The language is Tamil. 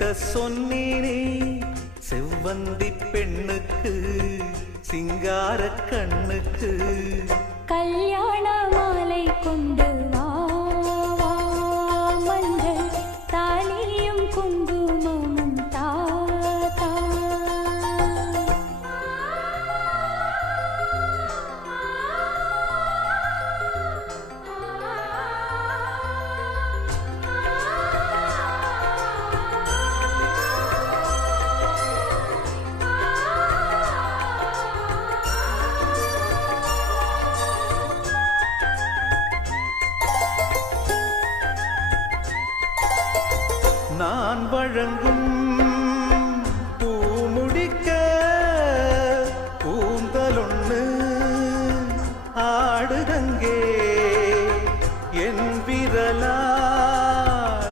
கெட்ட சொன்னேனே செவ்வந்தி பெண்ணுக்கு சிங்கார கண்ணுக்கு கல்யாண மாலை கொண்டு வா வா, மஞ்சள் தாலியும் குங்குமமும் தாத்தா. நான் வழங்கும்